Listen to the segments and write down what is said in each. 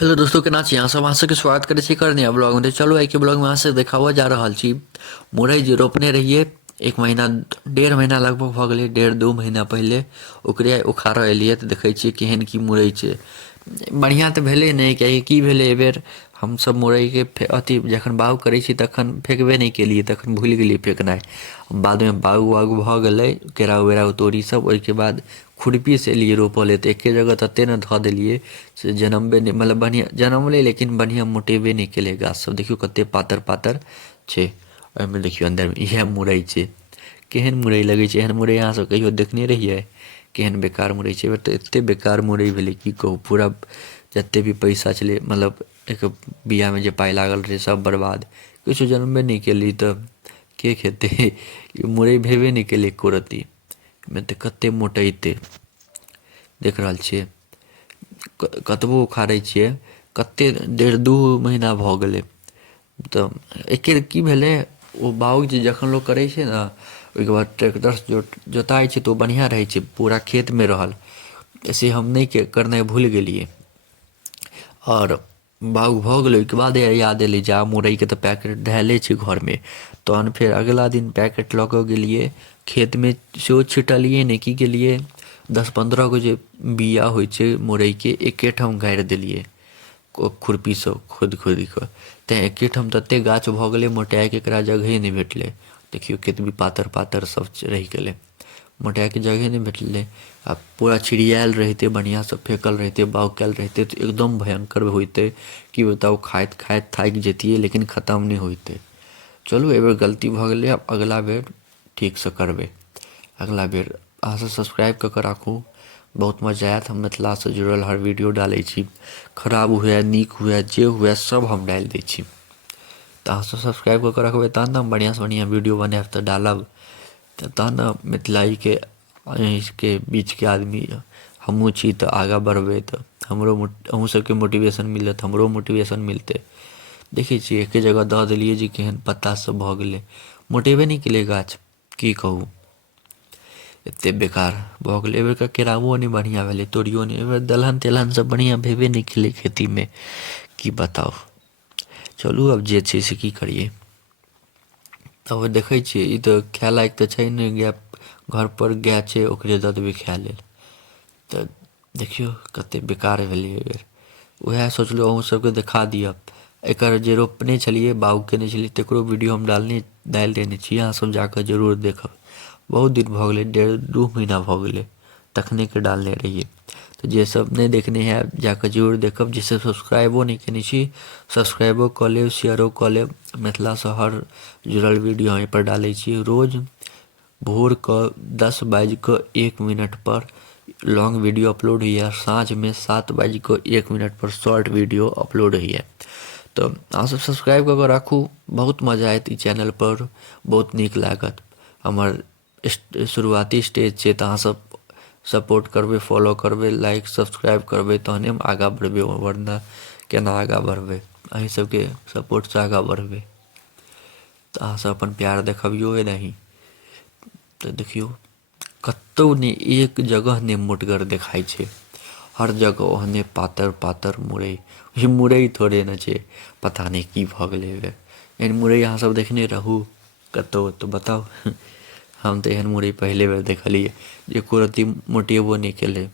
Hello दोस्तों, केना छी अहाँ सब? अहाँ सबके स्वागत करै छी कर नया ब्लॉग में। तो चलो आइ के ब्लॉग में अहाँ से देखाबऽ जा रहल छी मुरई जे रोपने रहिए। एक महीना, 1.5 महीना लगभग भऽ गेलै, 1.5-2 महीना पहिले ओकरे उखाड़ऽ एलियै तऽ देखै छियै केहन की मुरई छै। बढ़िआँ तऽ भेलै नहि, कियाकि की भेलै एहिबेर हमसब मुरइके अथी जखन बाउग करै छी तखन फेकबे नहि केलिए, तखन भूलि गेलिए फेकनाइ। बादमे बाउग वाउग भऽ गेलै, केराउ वेराउ तोड़ी सब, ओहिके बाद खुरपीसँ एलिए रोपऽ लेल तऽ एके जगह ततेक ने धऽ देलिए से जनमबे नहि, मतलब बढ़िआँ जनमलै लेकिन बढ़िआँ मोटेबे नहि केलै गाछ सब। देखियौ कतेक पातर पातर छै। ओहिमे देखियौ अन्दरमे इएह मुरइ छै। केहन मुरइ लगै छै? एहन मुरइ अहाँसब कहियो देखने रहियै? केहन बेकार मुरइ छै। एहिबेर तऽ एतेक बेकार मुरइ भेलै की कहू। पूरा जतेक भी पैसा छलै, मतलब एक बियामे जे पाइ लागल रहै सब बर्बाद। किछु जनमबे नहि केली तऽ के खेतै? ई मुरइ भेबे नहि केलै एको रत्ती। एहिमे तऽ कतेक मोटैतै, देख रहल छियै। कतबो उखाड़ै छियै, कतेक 1.5-2 महीना भऽ गेलै। तऽ एके की भेलै, ओ बाउग जे जखन लोक करै छै ने, ओहिके बाद ट्रैक्टरसँ जोताइ छै तऽ ओ बढ़िआँ रहै छै, पूरा खेतमे रहल। से हम नहि करनाइ भूलि गेलिए आओर बाउग भऽ गेलै। ओहिके बाद याद एलै जे मुरइके तऽ पैकेट धएले छै घरमे। तहन फेर अगिला दिन पैकेट लऽ कऽ गेलिए खेतमे, सेहो छिटलिए नहि, की केलिए 10-15 गो जे बिया होइ छै मुरइके एके ठाम गाड़ि देलिए खुरपीसँ खोदि खोदि कऽ। तेँ एके ठाम ततेक गाछ भऽ गेलै मोटाइके एकरा जगहे नहि भेटलै। देखियौ कतबी पातर पातर सब रहि गेलै, मोटाइके जगहे नहि भेटलै। आ पूरा छिड़ियाएल रहितै, बढ़िआँसँ फेकल रहितै, बाउग कएल रहितै तऽ एकदम भयङ्कर होइतै। की बताउ, खाइत खाइत थाकि जैतिए लेकिन खतम नहि होइतै। चलू एहिबेर गलती भऽ गेलै, आब अगिला बेर ठीकसँ करबै। अगिला बेर अहाँसब सब्सक्राइब कऽ कऽ राखू, बहुत मजा आएत। हम मिथिलासँ जुड़ल हर वीडियो डालै छी, खराब हुए नीक हुए जे हुए सब हम डालि दै छी। तऽ अहाँसब सब्सक्राइब कऽ कऽ रखबै तहन ने हम बढ़िआँसँ बढ़िआँ वीडियो बनाएब तऽ डालब। तहन ने मिथिलाके के बीचके आदमी हमहूँ छी तऽ आगाँ बढ़बै तऽ हमरो अहूँ सबके मोटिवेशन मिलत, हमरो मोटिवेशन मिलतै। देखै छियै एके जगह दऽ देलिए जे केहन पत्ता सब भऽ गेलै, मोटेबे नहि केलै गाछ, की कहू। एतेक बेकार भऽ गेलै। एहिबेरका केराउओ नहि बढ़िआँ भेलै, तोड़िओ नहि। एहिबेर दलहन तेलहन सब बढ़िआँ भेबे नहि केलै खेतीमे, की बताउ। चलू आब जे छै से की करिए। तब देखै छियै ई तऽ खाए लायक तऽ छै नहि, घरपर गाय छै ओकरे दऽ देबै खाए लेल। तऽ देखियौ कतेक बेकार भेलै एहिबेर। उएह सोचलहुँ अहूँ सबके देखा दिअ। एकर जे रोपने छलिए, बाउग केने छलिए, तकरो वीडियो हम डालि देने छी, अहाँसब जाकऽ जरूर देखब। बहुत दिन भऽ गेलै, 1.5-2 महीना भऽ गेलै तखनेके डालने रहिए। तऽ जे सब नहि देखने हैब जाकऽ जरूर देखब। जे सब सब्सक्राइबो नहि केने छी, सब्सक्राइबो कऽ लेब, शेयरो कऽ लेब। मिथिलासँ हर जुड़ल वीडियो एहिपर डालै छी रोज भोरके 10:01 पर लॉन्ग वीडियो अपलोड होइए, साँझमे 7:01 पर शॉर्ट वीडियो अपलोड होइए। तऽ अहाँसब सब्सक्राइब कऽ कऽ राखू, बहुत मजा आएत ई चैनलपर, बहुत नीक लागत। हमर शुरुआती स्टेज छै तऽ अहाँसब सपोर्ट करबै, फॉलो करबै, लाइक सब्सक्राइब करबै तहने हम आगाँ बढ़बै, वरना केना आगाँ बढ़बै? अहीँ सबके सपोर्टसँ आगाँ बढ़बै। तऽ अहाँसब अपन प्यार देखबिऔ एनाहि। तऽ देखियौ कतहु नहि, एक जगह नहि मोटगर देखाइ छै, हर जगह ओहने पातर पातर मुरइ। ई मुरइ थोड़े ने छै, पता नहि की भऽ गेलै एहिबेर। एहन मुरइ अहाँसब देखने रहू कतहु तऽ बताउ। हम तऽ एहन मुरइ पहिले बेर देखलिए जे एको रत्ती मोटेबो नहि केलै।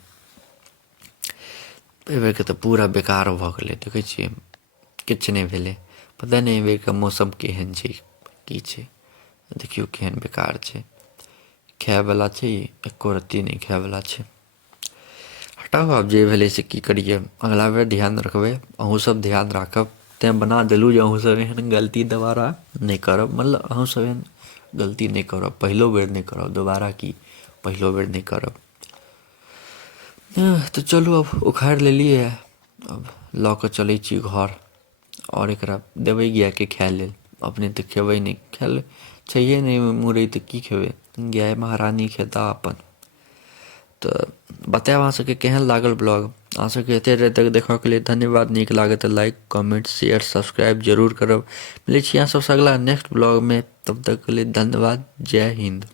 एहिबेरके तऽ पूरा बेकार भऽ गेलै, देखै छियै किछु नहि भेलै। पता नहि एहिबेरके मौसम केहन छै, की छै? देखियौ केहन बेकार छै। खाएवला छै, एको रत्ती नहि खाएवला छै। हटाउ, आब जे भेलै से की करिए। अगिला बेर ध्यान रखबै, अहूँसब ध्यान राखब। तेँ बना देलहुँ जे अहूँसब एहन गलती दोबारा नहि करब, मतलब अहूँसब एहन गलती नहि करब, पहिलो बेर नहि करब, दोबारा की पहिलो बेर नहि करब। तऽ चलू अब उखाड़ि लेलिए, अब लऽ कऽ चलै छी घर आओर एकरा देबै गायके खाए लेल। अपने तऽ खेबै नहि, खाएल छैहे नहि मुरइ तऽ की खेबै? गाय महारानी खेताह अपन। तऽ बताएब अहाँ सबके केहन लागल ब्लॉग। अहाँ सबके एतेक देर तक देखऽके लिए धन्यवाद। नीक लागै तऽ लाइक, कमेंट, शेयर, सब्सक्राइब जरूर करब। मिलै छी अहाँ सबसँ अगिला नेक्स्ट ब्लॉगमे, तब तकके लिए धन्यवाद। जय हिंद।